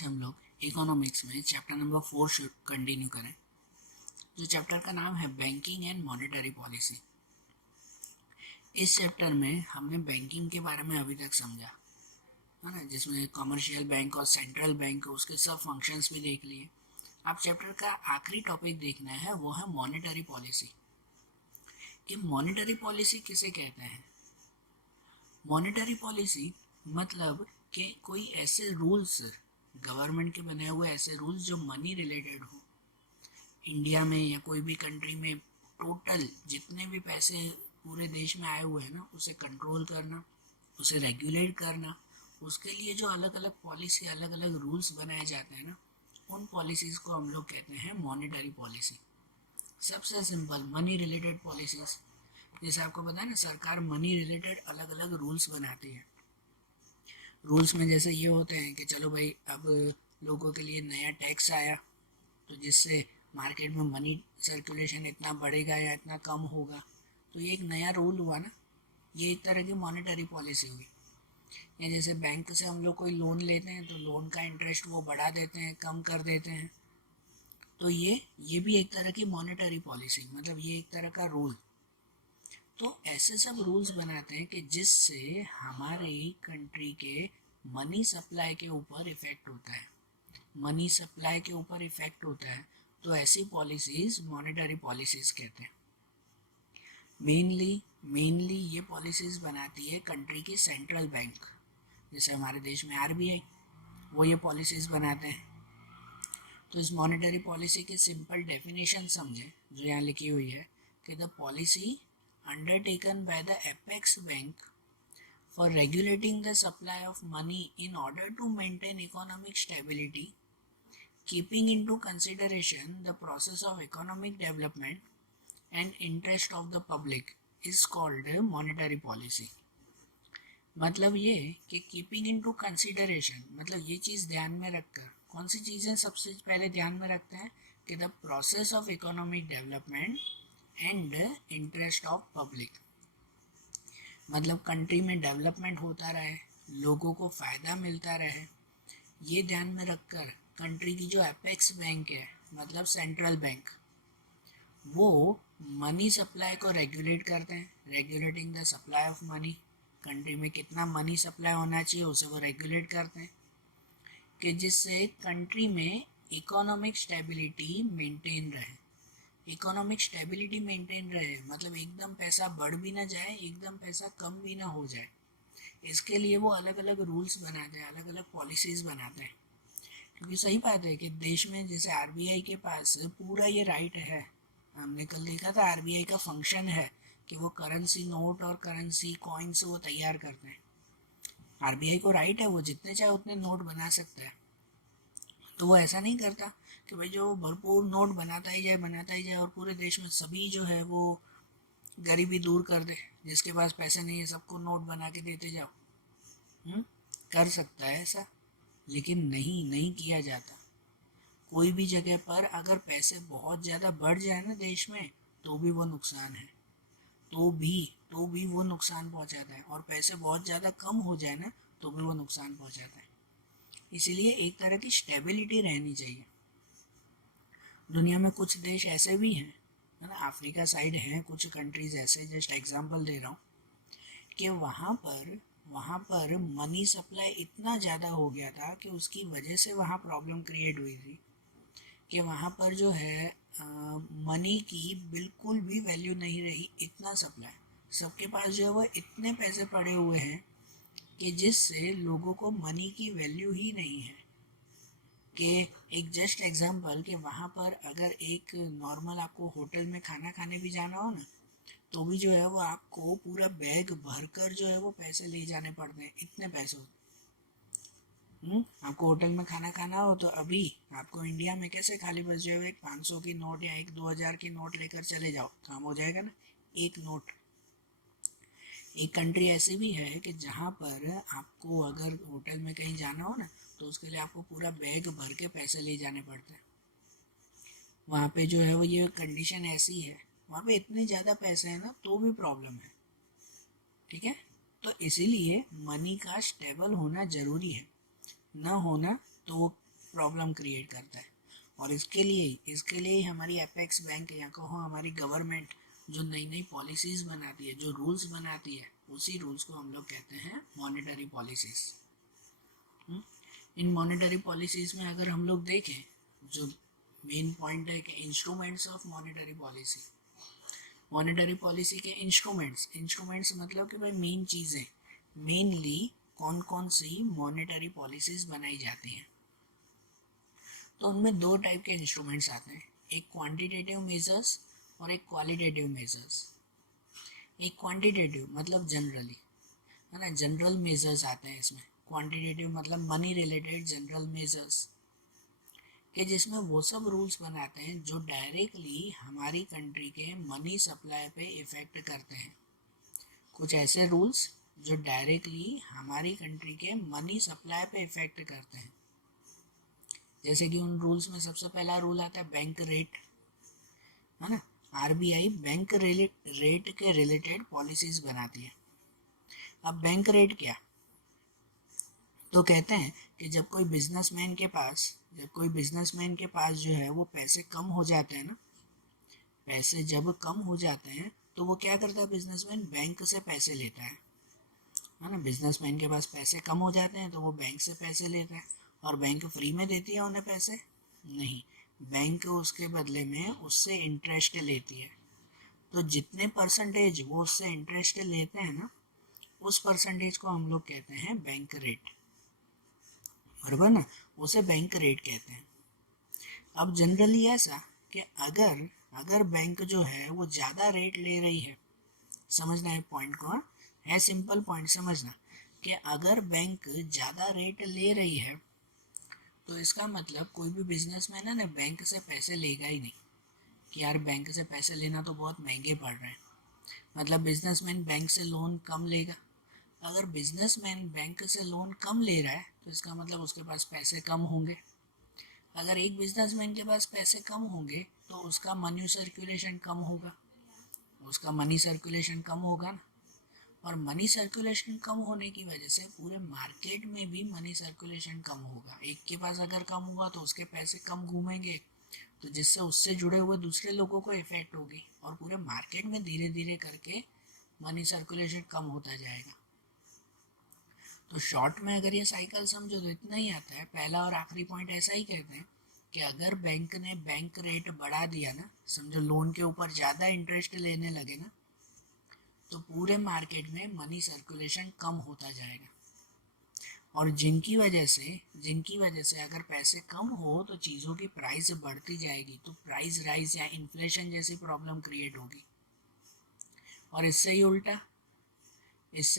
आज हम लोग इकोनॉमिक्स में चैप्टर नंबर 4 कंटिन्यू करें, जो चैप्टर का नाम है बैंकिंग एंड मॉनेटरी पॉलिसी। इस चैप्टर में हमने बैंकिंग के बारे में अभी तक समझा है ना, जिसमें कमर्शियल बैंक और सेंट्रल बैंक उसके सब फंक्शंस भी देख लिए। अब चैप्टर का आखिरी टॉपिक देखना है, वो है मॉनेटरी पॉलिसी। कि मॉनेटरी पॉलिसी किसे कहते हैं? मॉनेटरी पॉलिसी मतलब कि कोई ऐसे रूल्स, गवर्नमेंट के बने हुए ऐसे रूल्स जो मनी रिलेटेड हो। इंडिया में या कोई भी कंट्री में टोटल जितने भी पैसे पूरे देश में आए हुए हैं ना, उसे कंट्रोल करना, उसे रेगुलेट करना, उसके लिए जो अलग अलग पॉलिसी, अलग अलग रूल्स बनाए जाते हैं ना, उन पॉलिसीज़ को हम लोग कहते हैं मॉनेटरी पॉलिसी। सबसे सिंपल मनी रिलेटेड पॉलिसीज़, जैसे आपको पता है ना, सरकार मनी रिलेटेड अलग अलग रूल्स बनाती है। रूल्स में जैसे ये होते हैं कि चलो भाई, अब लोगों के लिए नया टैक्स आया, तो जिससे मार्केट में मनी सर्कुलेशन इतना बढ़ेगा या इतना कम होगा, तो ये एक नया रूल हुआ ना, ये एक तरह की मॉनेटरी पॉलिसी हुई। या जैसे बैंक से हम लोग कोई लोन लेते हैं तो लोन का इंटरेस्ट वो बढ़ा देते हैं, कम कर देते हैं, तो ये भी एक तरह की मॉनेटरी पॉलिसी, मतलब ये एक तरह का रूल। तो ऐसे सब रूल्स बनाते हैं कि जिससे हमारे कंट्री के मनी सप्लाई के ऊपर इफेक्ट होता है, मनी सप्लाई के ऊपर इफेक्ट होता है, तो ऐसी पॉलिसीज मॉनेटरी पॉलिसीज कहते हैं। मेनली ये पॉलिसीज बनाती है कंट्री की सेंट्रल बैंक, जैसे हमारे देश में आरबीआई, वो ये पॉलिसीज बनाते हैं। तो इस मॉनेटरी पॉलिसी की सिंपल डेफिनेशन समझें, जो यहाँ लिखी हुई है कि the policy undertaken by the apex bank for regulating the supply of money in order to maintain economic stability, keeping into consideration the process of economic development and interest of the public, is called monetary policy। मतलब ये कि keeping into consideration, मतलब ये चीज़ ध्यान में रखकर, कौन सी चीज़ें सबसे पहले ध्यान में रखते हैं कि the process of economic development and interest of public, मतलब कंट्री में डेवलपमेंट होता रहे, लोगों को फ़ायदा मिलता रहे, ये ध्यान में रखकर कंट्री की जो एपेक्स बैंक है, मतलब सेंट्रल बैंक, वो मनी सप्लाई को रेगुलेट करते हैं, regulating the supply of money. Country में कितना मनी सप्लाई होना चाहिए उसे वो रेगुलेट करते हैं, कि जिससे कंट्री में इकोनॉमिक स्टेबिलिटी मेंटेन रहे। इकोनॉमिक स्टेबिलिटी मेंटेन रहे मतलब एकदम पैसा बढ़ भी ना जाए, एकदम पैसा कम भी ना हो जाए। इसके लिए वो अलग अलग रूल्स बनाते हैं, अलग अलग पॉलिसीज़ बनाते हैं। क्योंकि सही बात है कि देश में जैसे आरबीआई के पास पूरा ये राइट है, हमने कल देखा था आरबीआई का फंक्शन है कि वो करेंसी नोट और करेंसी कॉइन्स वो तैयार करते हैं। आरबीआई को राइट है, वो जितने चाहे उतने नोट बना सकता है। तो वो ऐसा नहीं करता कि भाई जो भरपूर नोट बनाता ही जाए और पूरे देश में सभी जो है वो गरीबी दूर कर दे, जिसके पास पैसे नहीं है सबको नोट बना के देते जाओ। कर सकता है ऐसा, लेकिन नहीं किया जाता। कोई भी जगह पर अगर पैसे बहुत ज़्यादा बढ़ जाए ना देश में, तो भी वो नुकसान है, तो भी वो नुकसान पहुंचाता है। और पैसे बहुत ज़्यादा कम हो जाए ना, तो भी वो नुकसान पहुंचाता है। इसीलिए एक तरह की स्टेबिलिटी रहनी चाहिए। दुनिया में कुछ देश ऐसे भी हैं, है ना, अफ्रीका साइड हैं कुछ कंट्रीज़ ऐसे, जस्ट एग्जांपल दे रहा हूँ, कि वहाँ पर मनी सप्लाई इतना ज़्यादा हो गया था कि उसकी वजह से वहाँ प्रॉब्लम क्रिएट हुई थी कि वहाँ पर जो है मनी की बिल्कुल भी वैल्यू नहीं रही। इतना सप्लाई, सबके पास जो है वो इतने पैसे पड़े हुए हैं कि जिससे लोगों को मनी की वैल्यू ही नहीं है। कि एक जस्ट एग्जांपल कि वहाँ पर अगर एक नॉर्मल आपको होटल में खाना खाने भी जाना हो ना, तो भी जो है वो आपको पूरा बैग भरकर जो है वो पैसे ले जाने पड़ते हैं, इतने पैसों। आपको होटल में खाना खाना हो तो अभी आपको इंडिया में कैसे खाली बस जो है एक 500 की नोट या एक 2000 की नोट लेकर चले जाओ, काम हो जाएगा ना, एक नोट। एक कंट्री ऐसी भी है कि जहाँ पर आपको अगर होटल में कहीं जाना हो ना, तो उसके लिए आपको पूरा बैग भर के पैसे ले जाने पड़ते हैं। वहाँ पे जो है वो ये कंडीशन ऐसी है, वहाँ पे इतने ज़्यादा पैसे हैं ना तो भी प्रॉब्लम है। ठीक है, तो इसीलिए मनी का स्टेबल होना ज़रूरी है, ना होना तो प्रॉब्लम क्रिएट करता है। और इसके लिए हमारी एपेक्स बैंक या कहो हमारी गवर्नमेंट जो नई नई पॉलिसीज़ बनाती है, जो रूल्स बनाती है, उसी रूल्स को हम लोग कहते हैं मॉनेटरी पॉलिसीज़। इन मॉनेटरी पॉलिसीज़ में अगर हम लोग देखें, जो मेन पॉइंट है कि instruments of monetary policy, monetary policy के इंस्ट्रूमेंट्स मतलब कि भाई मेन चीज़ें, मेनली कौन कौन सी मॉनेटरी पॉलिसीज़ बनाई जाती हैं। तो उनमें दो टाइप के इंस्ट्रूमेंट्स आते हैं, एक क्वांटिटेटिव मेजर्स और एक क्वालिटेटिव मेजर्स। एक क्वांटिटेटिव मतलब जनरली, है ना, जनरल मेजर्स आते हैं इसमें। क्वांटिटेटिव मतलब मनी रिलेटेड जनरल मेजर्स, कि जिसमें वो सब रूल्स बनाते हैं जो डायरेक्टली हमारी कंट्री के मनी सप्लाई पे इफ़ेक्ट करते हैं। कुछ ऐसे रूल्स जो डायरेक्टली हमारी कंट्री के मनी सप्लाई पे इफ़ेक्ट करते हैं। जैसे कि उन रूल्स में सबसे पहला रूल आता है बैंक रेट, है ना। आरबीआई बैंक रेट के रिलेटेड पॉलिसीज़ बनाती है। अब बैंक रेट क्या, तो कहते हैं कि जब कोई बिजनेसमैन के पास जो है वो पैसे कम हो जाते हैं ना, पैसे जब कम हो जाते हैं तो वो क्या करता है, बिजनेसमैन बैंक से पैसे लेता है ना। बिजनेसमैन के पास पैसे कम हो जाते हैं तो वो बैंक से पैसे लेता है, और बैंक फ्री में देती है उन्हें पैसे? नहीं, बैंक उसके बदले में उससे इंटरेस्ट लेती है। तो जितने परसेंटेज वो उससे इंटरेस्ट लेते हैं ना, उस परसेंटेज को हम लोग कहते हैं बैंक रेट, बराबर ना, उसे बैंक रेट कहते हैं। अब जनरली ऐसा कि अगर बैंक जो है वो ज़्यादा रेट ले रही है, समझना है पॉइंट को, है सिंपल पॉइंट समझना, कि अगर बैंक ज़्यादा रेट ले रही है तो इसका मतलब कोई भी बिजनेसमैन है ना बैंक से पैसे लेगा ही नहीं, कि यार बैंक से पैसे लेना तो बहुत महंगे पड़ रहे हैं, मतलब बिजनेसमैन बैंक से लोन कम लेगा। अगर बिजनेसमैन बैंक से लोन कम ले रहा है तो इसका मतलब उसके पास पैसे कम होंगे। अगर एक बिजनेसमैन के पास पैसे कम होंगे तो उसका मनी सर्कुलेशन कम होगा ना, और मनी सर्कुलेशन कम होने की वजह से पूरे मार्केट में भी मनी सर्कुलेशन कम होगा। एक के पास अगर कम हुआ तो उसके पैसे कम घूमेंगे, तो जिससे उससे जुड़े हुए दूसरे लोगों को इफेक्ट होगी, और पूरे मार्केट में धीरे धीरे करके मनी सर्कुलेशन कम होता जाएगा। तो शॉर्ट में अगर ये साइकिल समझो तो इतना ही आता है। पहला और आखिरी पॉइंट ऐसा ही कहते हैं कि अगर बैंक ने बैंक रेट बढ़ा दिया ना, समझो लोन के ऊपर ज़्यादा इंटरेस्ट लेने लगे ना, तो पूरे मार्केट में मनी सर्कुलेशन कम होता जाएगा, और जिनकी वजह से अगर पैसे कम हो तो चीज़ों की प्राइस बढ़ती जाएगी, तो प्राइस राइज या इन्फ्लेशन जैसी प्रॉब्लम क्रिएट होगी। और इससे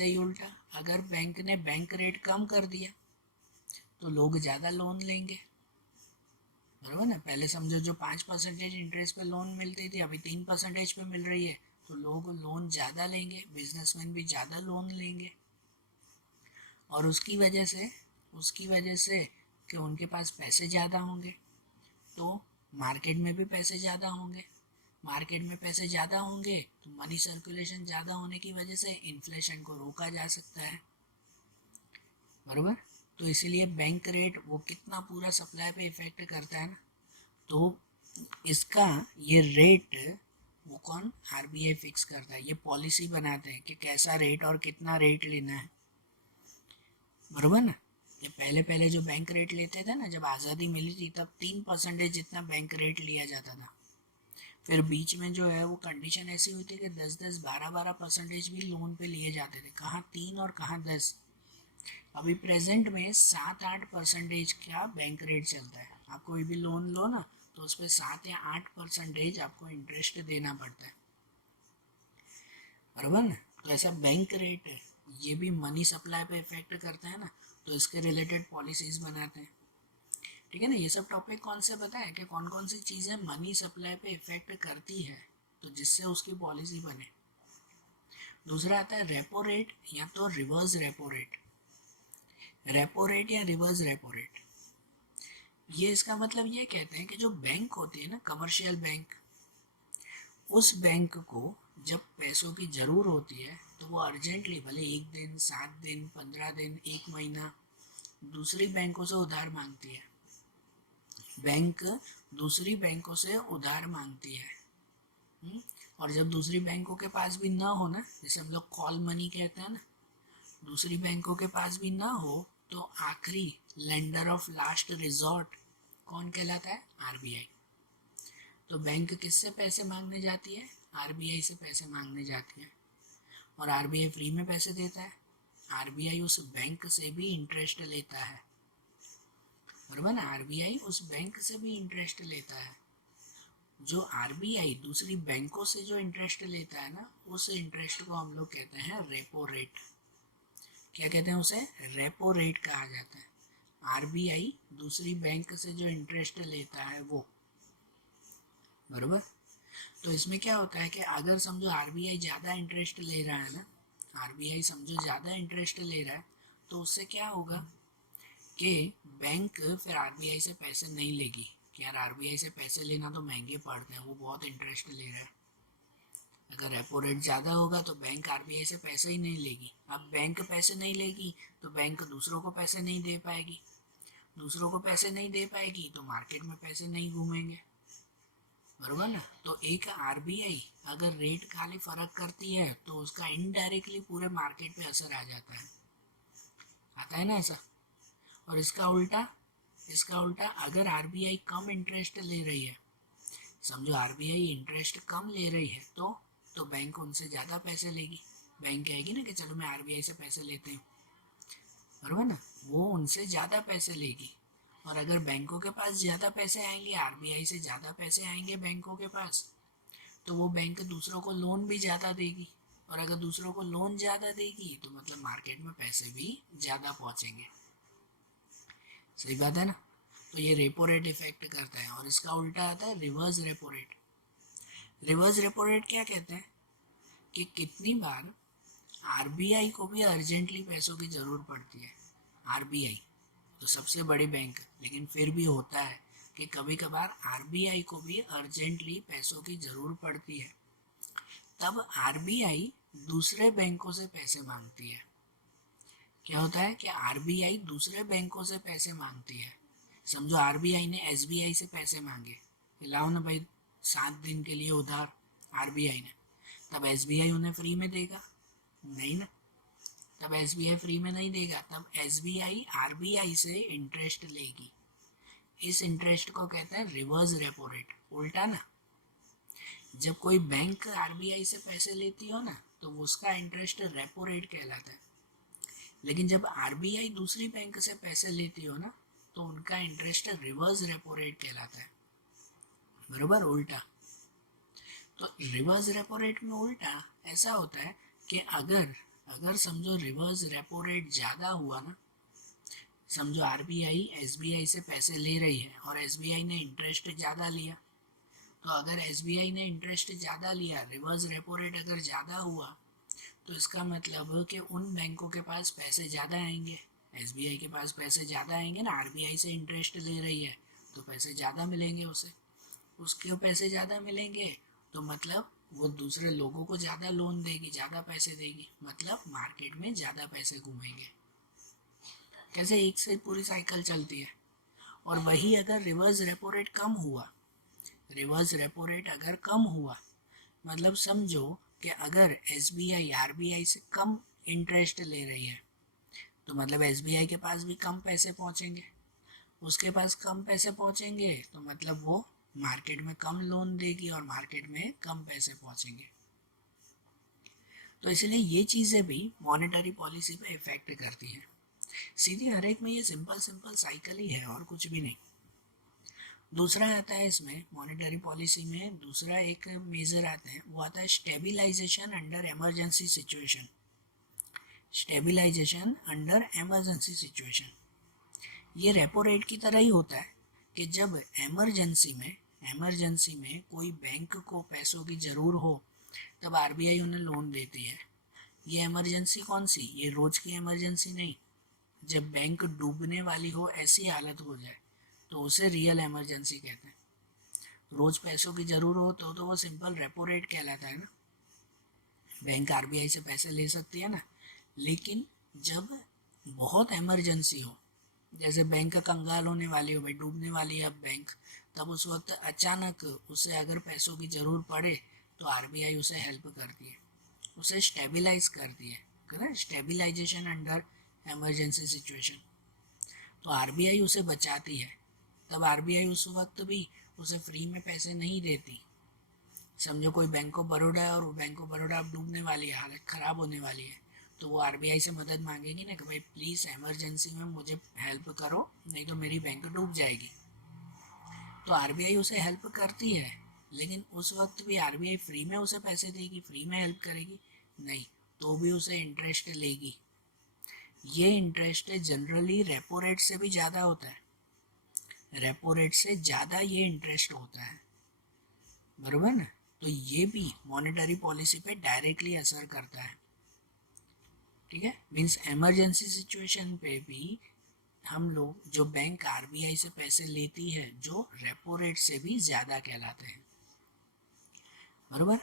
ही उल्टा अगर बैंक ने बैंक रेट कम कर दिया तो लोग ज़्यादा लोन लेंगे, बराबर ना। पहले समझो जो 5% इंटरेस्ट पे लोन मिलती थी अभी 3% पे मिल रही है, तो लोग लोन ज़्यादा लेंगे, बिजनेसमैन भी ज़्यादा लोन लेंगे, और उसकी वजह से कि उनके पास पैसे ज़्यादा होंगे तो मार्केट में भी पैसे ज़्यादा होंगे, मार्केट में पैसे ज़्यादा होंगे तो मनी सर्कुलेशन ज़्यादा होने की वजह से इन्फ्लेशन को रोका जा सकता है, बराबर। तो इसीलिए बैंक रेट वो कितना पूरा सप्लाई पे इफेक्ट करता है ना, तो इसका ये रेट वो कौन, आरबीआई फिक्स करता है। ये पॉलिसी बनाते हैं कि कैसा रेट और कितना रेट लेना है, बराबर ना। ये पहले जो बैंक रेट लेते थे ना, जब आज़ादी मिली थी तब 3% जितना बैंक रेट लिया जाता था। फिर बीच में जो है वो कंडीशन ऐसी हुई थी कि 10-12% भी लोन पे लिए जाते थे, कहाँ 3 और कहाँ 10। अभी प्रेजेंट में 7-8% का बैंक रेट चलता है। आप कोई भी लोन लो ना तो उस पर 7 या 8% आपको इंटरेस्ट देना पड़ता है, बराबर ना। तो ऐसा बैंक रेट है, ये भी मनी सप्लाई पे इफेक्ट करता है ना, तो इसके रिलेटेड पॉलिसीज बनाते हैं, ठीक है ना। ये सब टॉपिक कौन से बताए कि कौन कौन सी चीज़ें मनी सप्लाई पे इफेक्ट करती है, तो जिससे उसकी पॉलिसी बने। दूसरा आता है रेपो रेट या तो reverse repo rate. Repo rate या रिवर्स रेपो रेट, ये इसका मतलब ये कहते हैं कि जो बैंक होती है ना, कमर्शियल बैंक, उस बैंक को जब पैसों की ज़रूर होती है तो वो अर्जेंटली, भले 1 दिन, 7 दिन, 15 दिन, 1 महीना, दूसरी बैंकों से उधार मांगती है, बैंक दूसरी बैंकों से उधार मांगती है। और जब दूसरी बैंकों के पास भी ना हो ना, जैसे हम लोग कॉल मनी कहते हैं ना, दूसरी बैंकों के पास भी ना हो तो आखिरी लेंडर ऑफ लास्ट रिजॉर्ट कौन कहलाता है? आरबीआई। तो बैंक किससे पैसे मांगने जाती है? आरबीआई से पैसे मांगने जाती है। और आरबीआई फ्री में पैसे देता है? आरबीआई उस बैंक से भी इंटरेस्ट लेता है, बराबर ना? आरबीआई उस बैंक से भी इंटरेस्ट लेता है। जो आरबीआई दूसरी बैंकों से जो इंटरेस्ट लेता है ना, उस इंटरेस्ट को हम लोग कहते हैं रेपो रेट। क्या कहते हैं उसे? रेपो रेट कहा जाता है। आरबीआई दूसरी बैंक से जो इंटरेस्ट लेता है वो, बराबर। तो इसमें क्या होता है कि अगर समझो आरबीआई ज़्यादा इंटरेस्ट ले रहा है ना, आरबीआई समझो ज़्यादा इंटरेस्ट ले रहा है, तो उससे क्या होगा कि बैंक फिर आरबीआई से पैसे नहीं लेगी कि यार आरबीआई से पैसे लेना तो महंगे पड़ते हैं, वो बहुत इंटरेस्ट ले रहा है। अगर रेपो रेट ज़्यादा होगा तो बैंक आरबीआई से पैसे ही नहीं लेगी। अब बैंक पैसे नहीं लेगी तो बैंक दूसरों को पैसे नहीं दे पाएगी, दूसरों को पैसे नहीं दे पाएगी तो मार्केट में पैसे नहीं घूमेंगे, बराबर ना? तो एक आरबीआई अगर रेट खाली फर्क करती है तो उसका इनडायरेक्टली पूरे मार्केट पे असर आ जाता है, आता है ना ऐसा। और इसका उल्टा अगर आरबीआई कम इंटरेस्ट ले रही है, समझो आरबीआई इंटरेस्ट कम ले रही है, तो बैंक उनसे ज़्यादा पैसे लेगी। बैंक कहेगी ना कि चलो मैं आरबीआई से पैसे लेती हूँ, बराबर ना? वो उनसे ज़्यादा पैसे लेगी। और अगर बैंकों के पास ज़्यादा पैसे आएंगे, आरबीआई से ज़्यादा पैसे आएंगे बैंकों के पास, तो वो बैंक दूसरों को लोन भी ज़्यादा देगी। और अगर दूसरों को लोन ज़्यादा देगी तो मतलब मार्केट में पैसे भी ज़्यादा पहुँचेंगे। सही बात है ना? तो ये रेपो रेट इफेक्ट करता है। और इसका उल्टा आता है reverse repo rate. Reverse repo rate क्या कहते हैं कि कितनी बार आरबीआई को भी अर्जेंटली पैसों की ज़रूरत पड़ती है। आरबीआई तो सबसे बड़ी बैंक, लेकिन फिर भी होता है कि कभी कभार आरबीआई को भी अर्जेंटली पैसों की ज़रूरत पड़ती है। तब आरबीआई दूसरे बैंकों से पैसे मांगती है। क्या होता है कि आरबीआई दूसरे बैंकों से पैसे मांगती है। समझो आरबीआई ने एसबीआई से पैसे मांगे कि लाओ ना भाई 7 दिन के लिए उधार, आरबीआई ने, तब एसबीआई उन्हें फ्री में देगा? नहीं ना, तब एसबीआई फ्री में नहीं देगा, तब एसबीआई आरबीआई से इंटरेस्ट लेगी। इस इंटरेस्ट को कहते हैं रिवर्स रेपो रेट, उल्टा ना। जब कोई बैंक आरबीआई से पैसे लेती हो ना तो उसका इंटरेस्ट रेपो रेट कहलाता है। लेकिन जब आरबीआई दूसरी बैंक से पैसे लेती हो ना तो उनका इंटरेस्ट रिवर्स रेपो रेट कहलाता है, बराबर, उल्टा। तो रिवर्स रेपो रेट में उल्टा ऐसा होता है कि अगर अगर समझो रिवर्स रेपो रेट ज़्यादा हुआ ना, समझो आरबीआई एसबीआई से पैसे ले रही है और एसबीआई ने इंटरेस्ट ज़्यादा लिया, तो अगर एसबीआई ने इंटरेस्ट ज़्यादा लिया, रिवर्स रेपो रेट अगर ज़्यादा हुआ, तो इसका मतलब कि उन बैंकों के पास पैसे ज़्यादा आएंगे। एसबीआई के पास पैसे ज़्यादा आएंगे ना, आरबीआई से इंटरेस्ट ले रही है तो पैसे ज़्यादा मिलेंगे उसे। उसके पैसे ज़्यादा मिलेंगे तो मतलब वो दूसरे लोगों को ज़्यादा लोन देगी, ज़्यादा पैसे देगी, मतलब मार्केट में ज़्यादा पैसे घूमेंगे। कैसे एक से पूरी साइकिल चलती है। और वही अगर रिवर्स रेपो रेट कम हुआ, रिवर्स रेपो रेट अगर कम हुआ, मतलब समझो कि अगर एसबीआई आरबीआई से कम इंटरेस्ट ले रही है तो मतलब एसबीआई के पास भी कम पैसे पहुंचेंगे, उसके पास कम पैसे पहुंचेंगे तो मतलब वो मार्केट में कम लोन देगी और मार्केट में कम पैसे पहुंचेंगे। तो इसलिए ये चीज़ें भी मॉनेटरी पॉलिसी पे इफेक्ट करती हैं। सीधी हर एक में ये सिंपल साइकिल ही है और कुछ भी नहीं। दूसरा आता है इसमें मॉनेटरी पॉलिसी में, दूसरा एक मेजर आता है, वो आता है stabilization under emergency situation. Stabilization under emergency situation ये रेपो रेट की तरह ही होता है कि जब इमरजेंसी में कोई बैंक को पैसों की ज़रूर हो तब आरबीआई उन्हें लोन देती है। ये इमरजेंसी कौन सी? ये रोज़ की इमरजेंसी नहीं। जब बैंक डूबने वाली हो, ऐसी हालत हो जाए, तो उसे रियल इमरजेंसी कहते हैं। रोज़ पैसों की ज़रूरत हो तो वो सिंपल रेपो रेट कहलाता है ना, बैंक आरबीआई से पैसे ले सकती है ना। लेकिन जब बहुत इमरजेंसी हो, जैसे बैंक कंगाल होने वाली हो भाई, डूबने वाली है अब बैंक, तब उस वक्त अचानक उसे अगर पैसों की ज़रूरत पड़े तो आरबीआई उसे हेल्प करती है, उसे स्टेबलाइज करती है, correct, stabilization under emergency situation. तो आरबीआई उसे बचाती है। तब आरबीआई उस वक्त भी उसे फ्री में पैसे नहीं देती। समझो कोई बैंक ऑफ बड़ौदा है और वो बैंक ऑफ बड़ौदा अब डूबने वाली है, हालत ख़राब होने वाली है, तो वो आरबीआई से मदद मांगेगी ना कि भाई प्लीज़ इमरजेंसी में मुझे हेल्प करो, नहीं तो मेरी बैंक डूब जाएगी। तो आरबीआई उसे हेल्प करती है, लेकिन उस वक्त भी आरबीआई फ्री में उसे पैसे देगी, फ्री में हेल्प करेगी नहीं, तो भी उसे इंटरेस्ट लेगी। ये इंटरेस्ट जनरली रेपो रेट से भी ज़्यादा होता है, रेपो रेट से ज़्यादा ये इंटरेस्ट होता है, बराबर ना। तो ये भी मॉनेटरी पॉलिसी पे डायरेक्टली असर करता है, ठीक है। मीन्स इमरजेंसी सिचुएशन पे भी हम लोग, जो बैंक आरबीआई से पैसे लेती है, जो रेपो रेट से भी ज़्यादा कहलाते हैं, बराबर।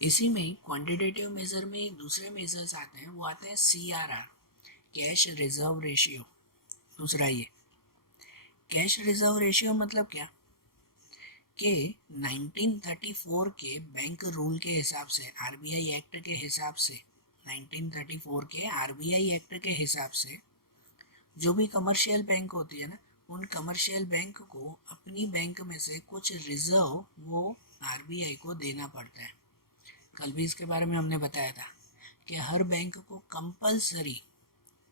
इसी में क्वांटिटेटिव मेजर में दूसरे मेजर्स आते हैं, वो आते हैं सीआरआर, कैश रिजर्व रेशियो। दूसरा ये कैश रिजर्व रेशियो मतलब क्या कि 1934 के बैंक रूल के हिसाब से, आरबीआई एक्ट के हिसाब से, 1934 के आरबीआई एक्ट के हिसाब से जो भी कमर्शियल बैंक होती है ना, उन कमर्शियल बैंक को अपनी बैंक में से कुछ रिजर्व वो आरबीआई को देना पड़ता है। कल भी इसके बारे में हमने बताया था कि हर बैंक को कंपलसरी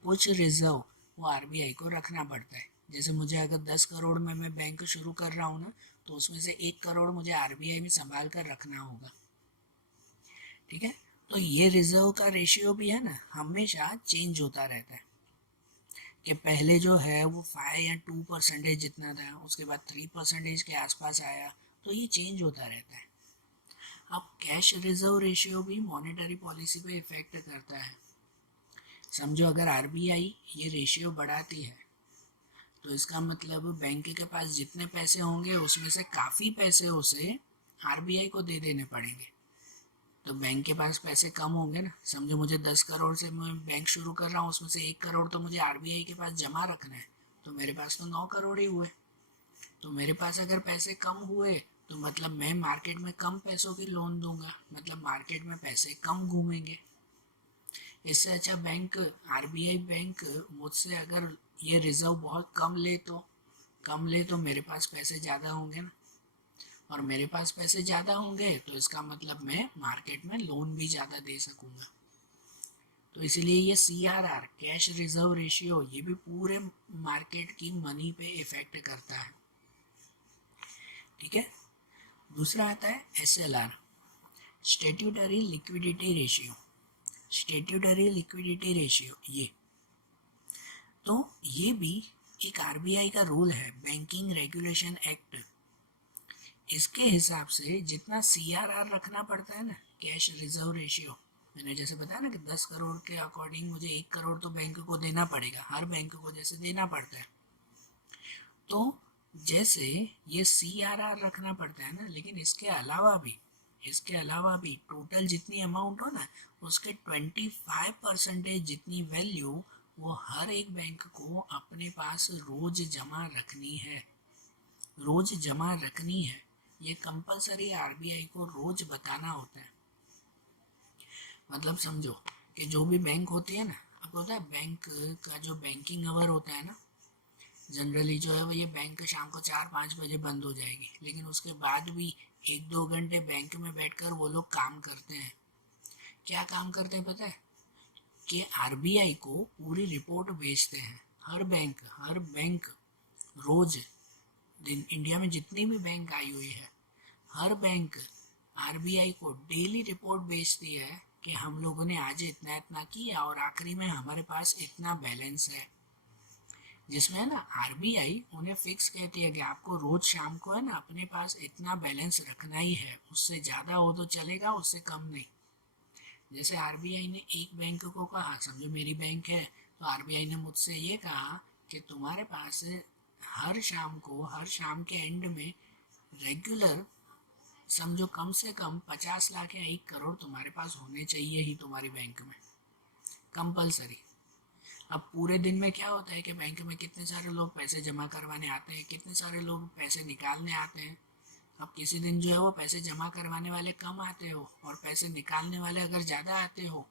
कुछ रिजर्व वो आरबीआई को रखना पड़ता है। जैसे मुझे अगर 10 करोड़ में मैं बैंक शुरू कर रहा हूँ ना, तो उसमें से 1 करोड़ मुझे आरबीआई में संभाल कर रखना होगा, ठीक है। तो ये रिजर्व का रेशियो भी है ना, हमेशा चेंज होता रहता है, कि पहले जो है वो 5 या 2% जितना था, उसके बाद 3% के आसपास आया, तो ये चेंज होता रहता है। अब कैश रिजर्व रेशियो भी मॉनेटरी पॉलिसी पे इफेक्ट करता है। समझो अगर आरबीआई ये रेशियो बढ़ाती है, तो इसका मतलब बैंक के पास जितने पैसे होंगे उसमें से काफ़ी पैसे उसे आरबीआई को दे देने पड़ेंगे। तो बैंक के पास पैसे कम होंगे ना। समझो मुझे 10 करोड़ से मैं बैंक शुरू कर रहा हूँ, उसमें से 1 करोड़ तो मुझे आरबीआई के पास जमा रखना है, तो मेरे पास तो 9 करोड़ ही हुए। तो मेरे पास अगर पैसे कम हुए तो मतलब मैं मार्केट में कम पैसों की लोन दूंगा, मतलब मार्केट में पैसे कम घूमेंगे। इससे अच्छा बैंक, आरबीआई बैंक मुझसे अगर ये रिजर्व बहुत कम ले तो मेरे पास पैसे ज़्यादा होंगे ना, और मेरे पास पैसे ज़्यादा होंगे तो इसका मतलब मैं मार्केट में लोन भी ज़्यादा दे सकूँगा। तो इसलिए ये सीआरआर, कैश रिजर्व रेशियो, ये भी पूरे मार्केट की मनी पे इफ़ेक्ट करता है, ठीक है। दूसरा आता है SLR, statutory liquidity ratio. Statutory liquidity ratio, ये तो ये भी एक आरबीआई का रूल है, बैंकिंग रेगुलेशन एक्ट। इसके हिसाब से जितना सीआरआर रखना पड़ता है ना, कैश रिजर्व रेशियो, मैंने जैसे बताया ना कि 10 करोड़ के अकॉर्डिंग मुझे 1 करोड़ तो बैंक को देना पड़ेगा, हर बैंक को जैसे देना पड़ता है। तो जैसे ये सीआरआर रखना पड़ता है ना, लेकिन इसके अलावा भी टोटल जितनी अमाउंट हो ना, उसके 25% जितनी वैल्यू वो हर एक बैंक को अपने पास रोज जमा रखनी है, रोज जमा रखनी है। ये कंपलसरी आरबीआई को रोज बताना होता है। मतलब समझो कि जो भी बैंक होती है ना, आपको पता है बैंक का जो बैंकिंग आवर होता है ना, जनरली जो है वो ये बैंक शाम को 4-5 बजे बंद हो जाएगी, लेकिन उसके बाद भी 1-2 घंटे बैंक में बैठकर वो लोग काम करते हैं। क्या काम करते हैं पता है? कि आरबीआई को पूरी रिपोर्ट भेजते हैं। हर बैंक रोज, दिन इंडिया में जितनी भी बैंक आई हुई है, हर बैंक आरबीआई को डेली रिपोर्ट भेजती है कि हम लोगों ने आज इतना इतना किया और आखिरी में हमारे पास इतना बैलेंस है। जिसमें है ना आरबीआई उन्हें फिक्स कहती है कि आपको रोज शाम को है ना अपने पास इतना बैलेंस रखना ही है, उससे ज़्यादा हो तो चलेगा, उससे कम नहीं। जैसे आरबीआई ने एक बैंक को कहा, समझो मेरी बैंक है, तो आरबीआई ने मुझसे ये कहा कि तुम्हारे पास हर शाम के एंड में रेगुलर, समझो कम से कम 50 लाख या 1 करोड़ तुम्हारे पास होने चाहिए ही तुम्हारी बैंक में, कंपलसरी। अब पूरे दिन में क्या होता है कि बैंक में कितने सारे लोग पैसे जमा करवाने आते हैं, कितने सारे लोग पैसे निकालने आते हैं। अब किसी दिन जो है वो पैसे जमा करवाने वाले कम आते हो और पैसे निकालने वाले अगर ज़्यादा आते हो,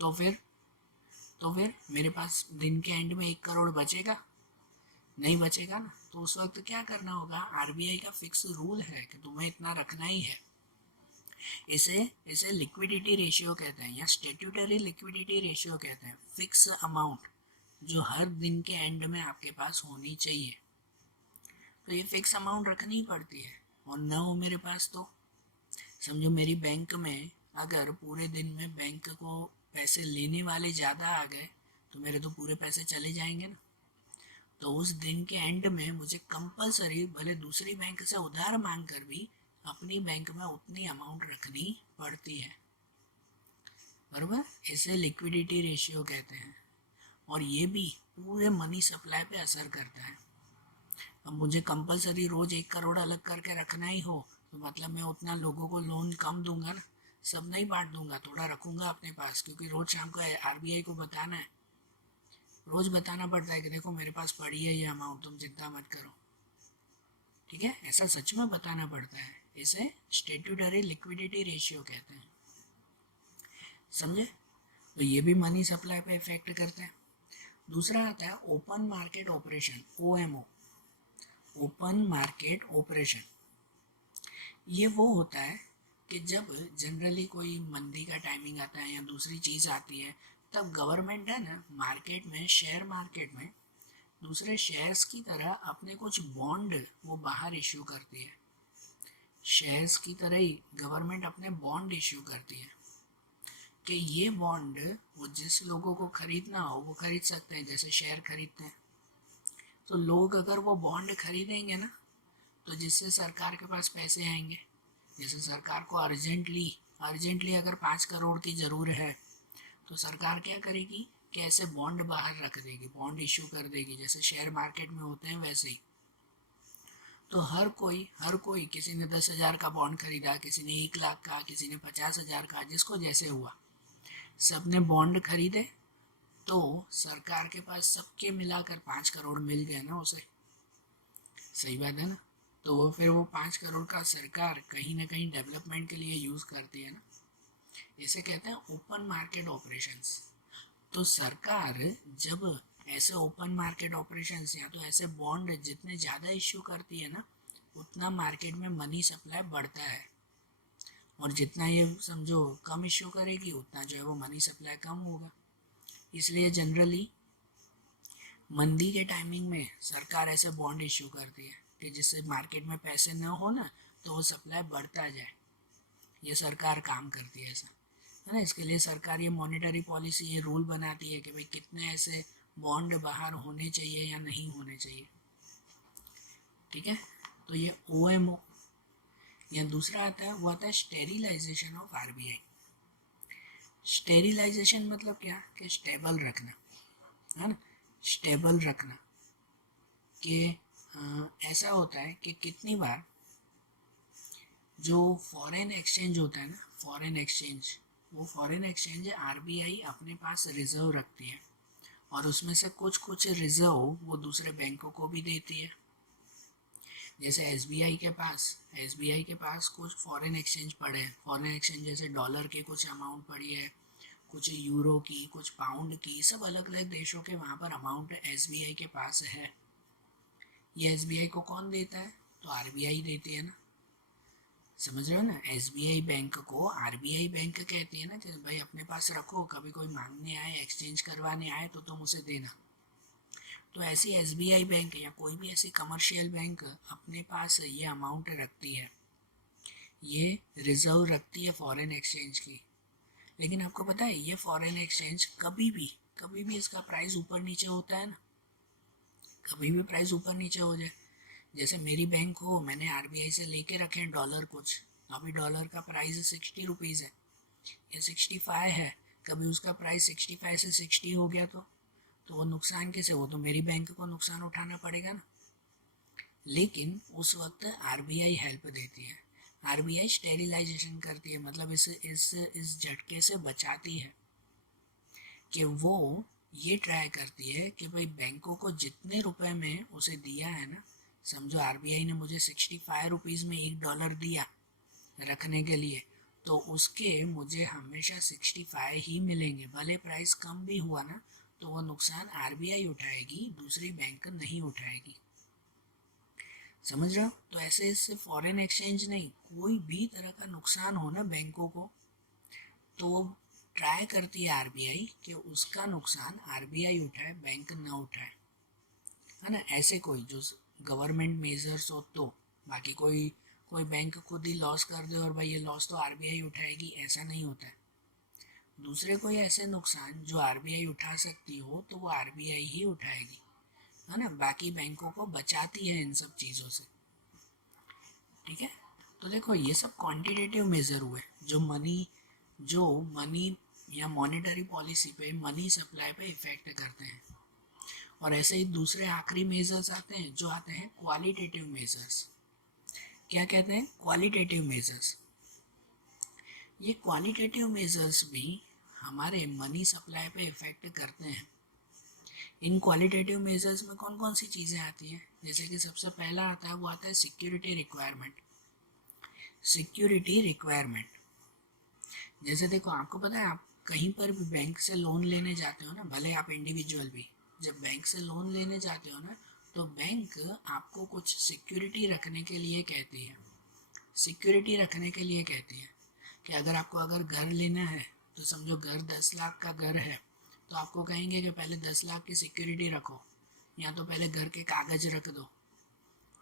तो फिर मेरे पास दिन के एंड में 1 करोड़ बचेगा? नहीं बचेगा ना। तो उस वक्त क्या करना होगा, आरबीआई का फिक्स रूल है कि तुम्हें इतना रखना ही है। इसे इसे लिक्विडिटी रेशियो कहते हैं या स्टेट्यूटरी लिक्विडिटी रेशियो कहते हैं। फिक्स अमाउंट जो हर दिन के एंड में आपके पास होनी चाहिए, तो ये फिक्स अमाउंट रखनी ही पड़ती है। और ना हो मेरे पास तो समझो मेरी बैंक में अगर पूरे दिन में बैंक को पैसे लेने वाले ज़्यादा आ गए, तो मेरे तो पूरे पैसे चले जाएंगे ना। तो उस दिन के एंड में मुझे कंपलसरी भले दूसरी बैंक से उधार मांग कर भी अपनी बैंक में उतनी अमाउंट रखनी पड़ती है, बराबर। इसे लिक्विडिटी रेशियो कहते हैं और ये भी पूरे मनी सप्लाई पे असर करता है। अब मुझे कंपलसरी रोज 1 करोड़ अलग करके रखना ही हो, तो मतलब मैं उतना लोगों को लोन कम दूंगा ना, सब नहीं बांट दूंगा, थोड़ा रखूंगा अपने पास, क्योंकि रोज शाम को आरबीआई को बताना है, रोज बताना पड़ता है कि देखो मेरे पास पड़ी है ये अमाउंट, तुम चिंता मत करो, ठीक है। ऐसा सच में बताना पड़ता है। इसे स्टेट्यूटरी लिक्विडिटी रेशियो कहते हैं, समझे। तो ये भी मनी सप्लाई पे इफेक्ट करते हैं। दूसरा आता है open market operation, OMO, open market operation. ये वो होता है कि जब जनरली कोई मंदी का टाइमिंग आता है या दूसरी चीज़ आती है, तब गवर्नमेंट है ना मार्केट में, शेयर मार्केट में दूसरे शेयर्स की तरह अपने कुछ बॉन्ड वो बाहर इश्यू करती है। शेयर्स की तरह ही गवर्नमेंट अपने बॉन्ड इश्यू करती है कि ये बॉन्ड वो जिस लोगों को खरीदना हो वो खरीद सकते हैं, जैसे शेयर खरीदते हैं। तो लोग अगर वो बॉन्ड खरीदेंगे ना, तो जिससे सरकार के पास पैसे आएंगे। जैसे सरकार को अर्जेंटली अगर 5 करोड़ की ज़रूरत है, तो सरकार क्या करेगी कि ऐसे बॉन्ड बाहर रख देगी, बॉन्ड इशू कर देगी, जैसे शेयर मार्केट में होते हैं वैसे ही। तो हर कोई किसी ने 10,000 का बॉन्ड खरीदा, किसी ने 1 लाख का, किसी ने 50,000 का, जिसको जैसे हुआ, सब ने बॉन्ड खरीदे। तो सरकार के पास सबके मिलाकर 5 करोड़ मिल गए ना उसे, सही बात है ना। तो वो फिर वो 5 करोड़ का सरकार कहीं ना कहीं डेवलपमेंट के लिए यूज़ करती है ना। इसे कहते हैं ओपन मार्केट ऑपरेशंस। तो सरकार जब ऐसे ओपन मार्केट ऑपरेशंस या तो ऐसे बॉन्ड जितने ज़्यादा इश्यू करती है ना, उतना मार्केट में मनी सप्लाई बढ़ता है। और जितना ये समझो कम इश्यू करेगी, उतना जो है वो मनी सप्लाई कम होगा। इसलिए जनरली मंदी के टाइमिंग में सरकार ऐसे बॉन्ड इश्यू करती है कि जिससे मार्केट में पैसे न हो ना, तो वो सप्लाई बढ़ता जाए। ये सरकार काम करती है ऐसा, है ना। इसके लिए सरकार ये मॉनेटरी पॉलिसी, ये रूल बनाती है कि भाई कितने ऐसे बॉन्ड बाहर होने चाहिए या नहीं होने चाहिए, ठीक है। तो ये ओएमओ। या दूसरा आता है, वो आता है स्टेरिलाइजेशन ऑफ आरबीआई। स्टेरिलाइजेशन मतलब क्या, कि स्टेबल रखना, है ना, स्टेबल रखना। कि ऐसा होता है कि कितनी बार जो फॉरेन एक्सचेंज होता है ना, वो फॉरेन एक्सचेंज आरबीआई अपने पास रिजर्व रखती है, और उसमें से कुछ रिजर्व वो दूसरे बैंकों को भी देती है। जैसे एसबीआई के पास कुछ फॉरेन एक्सचेंज पड़े हैं, फॉरेन एक्सचेंज जैसे डॉलर के कुछ अमाउंट पड़ी है, कुछ यूरो की, कुछ पाउंड की, सब अलग अलग देशों के वहाँ पर अमाउंट एसबीआई के पास है। ये एसबीआई को कौन देता है, तो आरबीआई देती है ना, समझ रहे हो ना। एसबीआई बैंक को आरबीआई बैंक कहती है ना कि भाई अपने पास रखो, कभी कोई मांगने आए, एक्सचेंज करवाने आए तो तुम उसे देना। तो ऐसी एसबीआई बैंक या कोई भी ऐसी कमर्शियल बैंक अपने पास ये अमाउंट रखती है, ये रिजर्व रखती है फॉरेन एक्सचेंज की। लेकिन आपको पता है ये फॉरेन एक्सचेंज कभी भी इसका प्राइस ऊपर नीचे होता है ना, कभी भी प्राइस ऊपर नीचे हो जाए। जैसे मेरी बैंक हो, मैंने आरबीआई से लेके रखे हैं डॉलर कुछ, अभी डॉलर का प्राइस 60 रुपीज़ है या 65 है, कभी उसका प्राइस 65 से 60 हो गया, तो वो नुकसान किसे, वो तो मेरी बैंक को नुकसान उठाना पड़ेगा ना। लेकिन उस वक्त आरबीआई हेल्प देती है, आरबीआई स्टेरिलाइजेशन करती है, मतलब इस झटके से बचाती है कि वो ये ट्राई करती है कि भाई बैंकों को जितने रुपए में उसे दिया है ना, समझो आरबीआई ने मुझे 65 रुपीज़ में $1 दिया रखने के लिए, तो उसके मुझे हमेशा 65 ही मिलेंगे, भले प्राइस कम भी हुआ ना तो वो नुकसान आरबीआई उठाएगी, दूसरी बैंक नहीं उठाएगी। समझ रहे हो? तो ऐसे इससे फॉरेन एक्सचेंज नहीं, कोई भी तरह का नुकसान हो ना बैंकों को, तो ट्राई करती है आरबीआई कि उसका नुकसान आरबीआई उठाए, बैंक ना उठाए, है ना। ऐसे कोई जो गवर्नमेंट मेजर्स हो तो, बाकी कोई कोई बैंक खुद ही लॉस कर दे और भाई ये लॉस तो आरबीआई उठाएगी, ऐसा नहीं होता है। दूसरे कोई ऐसे नुकसान जो आरबीआई उठा सकती हो तो वो आरबीआई ही उठाएगी, है ना। बाकी बैंकों को बचाती है इन सब चीज़ों से, ठीक है। तो देखो ये सब क्वांटिटेटिव मेजर हुए जो मनी या मॉनेटरी पॉलिसी पे, मनी सप्लाई पे इफेक्ट करते हैं। और ऐसे ही दूसरे आखिरी मेजर्स आते हैं जो आते हैं क्वालिटेटिव मेजर्स। क्या कहते हैं? Qualitative measures. ये क्वालिटेटिव मेजर्स भी हमारे मनी सप्लाई पे इफेक्ट करते हैं। इन क्वालिटेटिव मेजर्स में कौन कौन सी चीज़ें आती हैं? जैसे कि सबसे पहला आता है, वो आता है सिक्योरिटी रिक्वायरमेंट। सिक्योरिटी रिक्वायरमेंट जैसे देखो, आपको पता है, आप कहीं पर भी बैंक से लोन लेने जाते हो ना, भले आप इंडिविजुअल भी, जब बैंक से लोन लेने जाते हो ना, तो बैंक आपको कुछ सिक्योरिटी रखने के लिए कहती है। सिक्योरिटी रखने के लिए कहती है कि अगर घर लेना है, तो समझो घर 10 लाख का घर है, तो आपको कहेंगे कि पहले 10 लाख की सिक्योरिटी रखो, या तो पहले घर के कागज रख दो।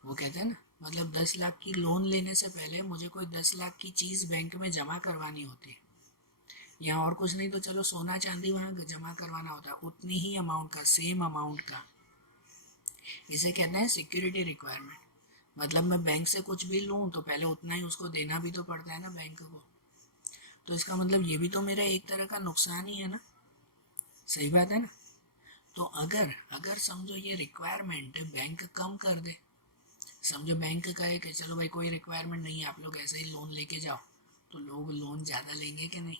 वो कहते हैं ना, मतलब 10 लाख की लोन लेने से पहले मुझे कोई 10 लाख की चीज़ बैंक में जमा करवानी होती है, या और कुछ नहीं तो चलो सोना चांदी वहाँ जमा करवाना होता है, उतनी ही अमाउंट का, सेम अमाउंट का। इसे कहते हैं सिक्योरिटी रिक्वायरमेंट। मतलब मैं बैंक से कुछ भी लूँ तो पहले उतना ही उसको देना भी तो पड़ता है ना बैंक को, तो इसका मतलब ये भी तो मेरा एक तरह का नुकसान ही है ना। सही बात है ना। तो अगर अगर समझो ये रिक्वायरमेंट बैंक कम कर दे, समझो बैंक कहे कि चलो भाई कोई रिक्वायरमेंट नहीं है, आप लोग ऐसे ही लोन लेके जाओ, तो लोग लोन ज़्यादा लेंगे कि नहीं?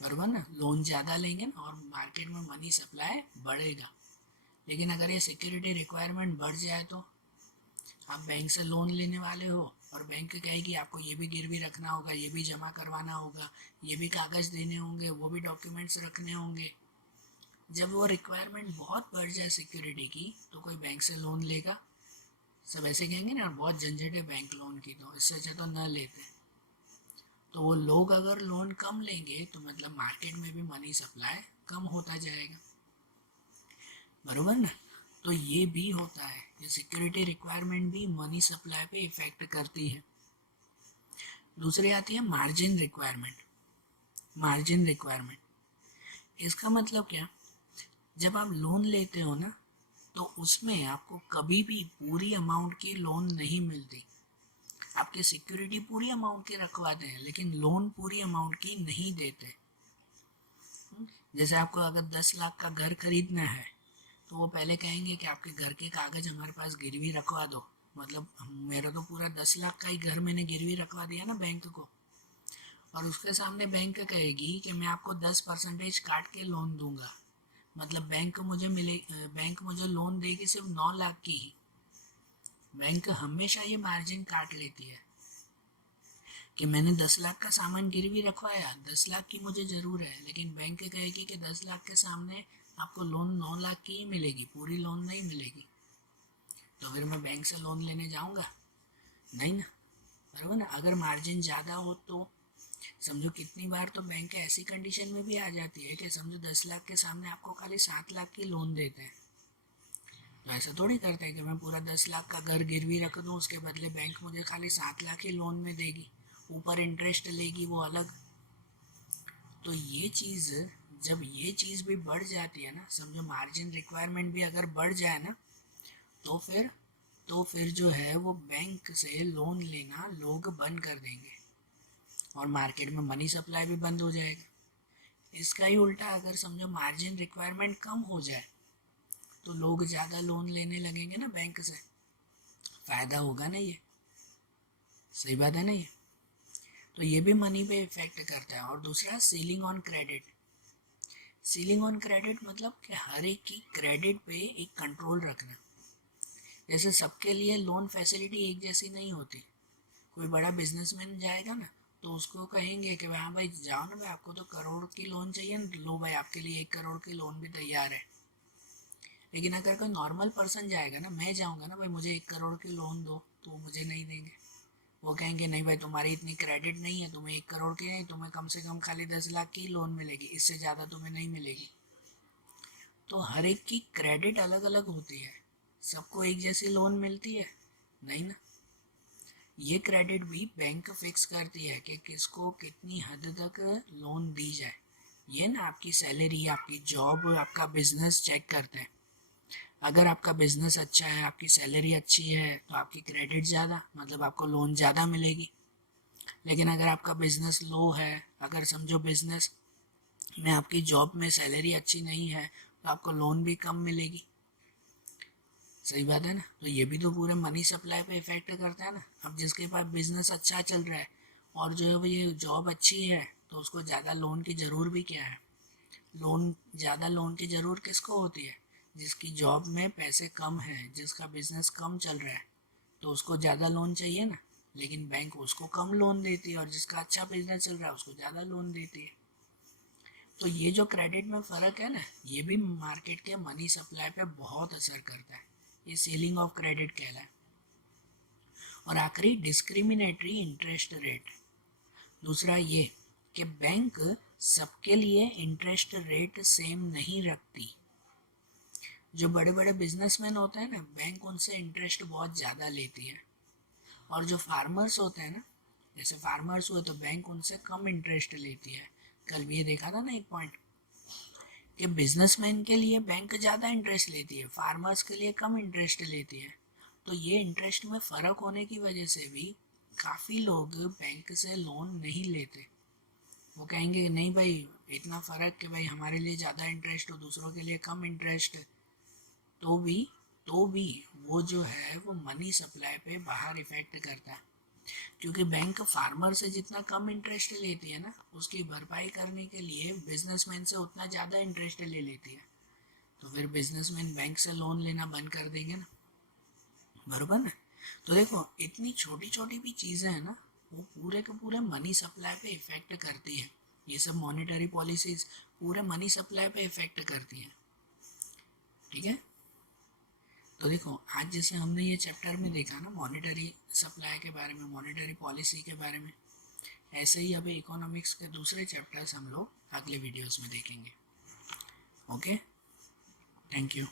बराबर ना, लोन ज़्यादा लेंगे ना, और मार्केट में मनी सप्लाई बढ़ेगा। लेकिन अगर ये सिक्योरिटी रिक्वायरमेंट बढ़ जाए, तो आप बैंक से लोन लेने वाले हो और बैंक कहेगी आपको ये भी गिरवी रखना होगा, ये भी जमा करवाना होगा, ये भी कागज़ देने होंगे, वो भी डॉक्यूमेंट्स रखने होंगे। जब वो रिक्वायरमेंट बहुत बढ़ जाए सिक्योरिटी की, तो कोई बैंक से लोन लेगा? सब ऐसे कहेंगे ना, बहुत झंझट है बैंक लोन की, तो इससे अच्छा तो न लेते। तो वो लोग अगर लोन कम लेंगे तो मतलब मार्केट में भी मनी सप्लाई कम होता जाएगा, बरोबर ना। तो ये भी होता है, ये सिक्योरिटी रिक्वायरमेंट भी मनी सप्लाई पे इफेक्ट करती है। दूसरी आती है मार्जिन रिक्वायरमेंट। मार्जिन रिक्वायरमेंट इसका मतलब क्या? जब आप लोन लेते हो ना, तो उसमें आपको कभी भी पूरी अमाउंट की लोन नहीं मिलती। आपकी सिक्योरिटी पूरी अमाउंट की रखवाते हैं, लेकिन लोन पूरी अमाउंट की नहीं देते। जैसे आपको अगर 10 लाख का घर खरीदना है, तो वो पहले कहेंगे कि आपके घर के कागज हमारे पास गिरवी रखवा दो। मतलब मेरा तो पूरा 10 लाख का ही घर मैंने गिरवी रखवा दिया ना बैंक को, और उसके सामने बैंक कहेगी कि मैं आपको 10% काट के लोन दूंगा। मतलब बैंक मुझे लोन देगी सिर्फ 9 लाख की ही। बैंक हमेशा ये मार्जिन काट लेती है कि मैंने 10 लाख का सामान गिरवी रखवाया, 10 लाख की मुझे ज़रूर है, लेकिन बैंक कहेगी कि 10 लाख के सामने आपको लोन 9 लाख की ही मिलेगी, पूरी लोन नहीं मिलेगी। तो फिर मैं बैंक से लोन लेने जाऊंगा नहीं ना, बराबर ना। अगर मार्जिन ज़्यादा हो तो समझो कितनी बार तो बैंक ऐसी कंडीशन में भी आ जाती है कि समझो 10 लाख के सामने आपको खाली 7 लाख की लोन देते हैं। तो ऐसा थोड़ी करते हैं कि मैं पूरा 10 लाख का घर गिरवी रख दूँ, उसके बदले बैंक मुझे खाली 7 लाख ही लोन में देगी, ऊपर इंटरेस्ट लेगी वो अलग। तो ये चीज़, जब ये चीज़ भी बढ़ जाती है ना, समझो मार्जिन रिक्वायरमेंट भी अगर बढ़ जाए ना, तो फिर जो है वो बैंक से लोन लेना लोग बंद कर देंगे, और मार्केट में मनी सप्लाई भी बंद हो जाएगा। इसका ही उल्टा अगर समझो मार्जिन रिक्वायरमेंट कम हो जाए, तो लोग ज़्यादा लोन लेने लगेंगे ना बैंक से, फ़ायदा होगा ना ये। सही बात है ना ये। तो ये भी मनी पे इफेक्ट करता है। और दूसरा ceiling on credit. Ceiling on credit मतलब कि हर एक की क्रेडिट पे एक कंट्रोल रखना। जैसे सबके लिए लोन फैसिलिटी एक जैसी नहीं होती। कोई बड़ा बिजनेसमैन जाएगा ना तो उसको कहेंगे कि हाँ भाई जाओ ना भाई, आपको तो करोड़ की लोन चाहिए ना, लो भाई आपके लिए 1 करोड़ की लोन भी तैयार है। लेकिन अगर कोई नॉर्मल पर्सन जाएगा ना, मैं जाऊँगा ना भाई मुझे 1 करोड़ की लोन दो, तो वो मुझे नहीं देंगे। वो कहेंगे नहीं भाई तुम्हारी इतनी क्रेडिट नहीं है, तुम्हें 1 करोड़ की नहीं, तुम्हें कम से कम खाली 10 लाख की लोन मिलेगी, इससे ज़्यादा तुम्हें नहीं मिलेगी। तो हर एक की क्रेडिट अलग अलग होती है, सबको एक जैसी लोन मिलती है नहीं ना। ये क्रेडिट भी बैंक फिक्स करती है कि किसको कितनी हद तक लोन दी जाए। ये ना आपकी सैलरी, आपकी जॉब, आपका बिजनेस चेक करते हैं। अगर आपका बिजनेस अच्छा है, आपकी सैलरी अच्छी है, तो आपकी क्रेडिट ज़्यादा, मतलब आपको लोन ज़्यादा मिलेगी। लेकिन अगर आपका बिजनेस लो है, अगर समझो बिजनेस में आपकी जॉब में सैलरी अच्छी नहीं है, तो आपको लोन भी कम मिलेगी। सही बात है ना। तो ये भी तो पूरे मनी सप्लाई पे इफेक्ट करता है ना। अब जिसके पास बिजनेस अच्छा चल रहा है और जो है वो ये जॉब अच्छी है, तो उसको ज़्यादा लोन की ज़रूर भी क्या है। ज़्यादा लोन की ज़रूर किसको होती है? जिसकी जॉब में पैसे कम है, जिसका बिजनेस कम चल रहा है, तो उसको ज़्यादा लोन चाहिए ना। लेकिन बैंक उसको कम लोन देती है और जिसका अच्छा बिजनेस चल रहा है उसको ज़्यादा लोन देती है। तो ये जो क्रेडिट में फ़र्क है ना, ये भी मार्केट के मनी सप्लाई पे बहुत असर करता है। ये सेलिंग ऑफ क्रेडिट कहला है। और आखिरी डिस्क्रिमिनेटरी इंटरेस्ट रेट। दूसरा ये कि बैंक सबके लिए इंटरेस्ट रेट सेम नहीं रखती। जो बड़े बड़े बिजनेसमैन होते हैं ना, बैंक उनसे इंटरेस्ट बहुत ज़्यादा लेती है। और जो फार्मर्स होते हैं ना, जैसे फार्मर्स हुए तो बैंक उनसे कम इंटरेस्ट लेती है। कल भी ये देखा था ना एक पॉइंट, कि बिजनेसमैन के लिए बैंक ज़्यादा इंटरेस्ट लेती है, फार्मर्स के लिए कम इंटरेस्ट लेती है। तो ये इंटरेस्ट में फ़र्क होने की वजह से भी काफ़ी लोग बैंक से लोन नहीं लेते। वो कहेंगे नहीं भाई इतना फ़र्क कि भाई हमारे लिए ज़्यादा इंटरेस्ट हो, दूसरों के लिए कम इंटरेस्ट। तो भी तो भी वो जो है वो मनी सप्लाई पे बाहर इफ़ेक्ट करता है। क्योंकि बैंक फार्मर से जितना कम इंटरेस्ट लेती है ना, उसकी भरपाई करने के लिए बिजनेसमैन से उतना ज़्यादा इंटरेस्ट ले लेती है। तो फिर बिजनेसमैन बैंक से लोन लेना बंद कर देंगे ना, बराबर ना। तो देखो इतनी छोटी छोटी भी चीज़ें हैं ना, वो पूरे के पूरे मनी सप्लाई पे इफ़ेक्ट करती है। ये सब मॉनेटरी पॉलिसीज पूरे मनी सप्लाई पे इफ़ेक्ट करती हैं। ठीक है। तो देखो आज जैसे हमने ये चैप्टर में देखा ना मॉनेटरी सप्लाई के बारे में, मॉनेटरी पॉलिसी के बारे में, ऐसे ही अभी इकोनॉमिक्स के दूसरे चैप्टर्स हम लोग अगले वीडियोस में देखेंगे। Okay, thank you.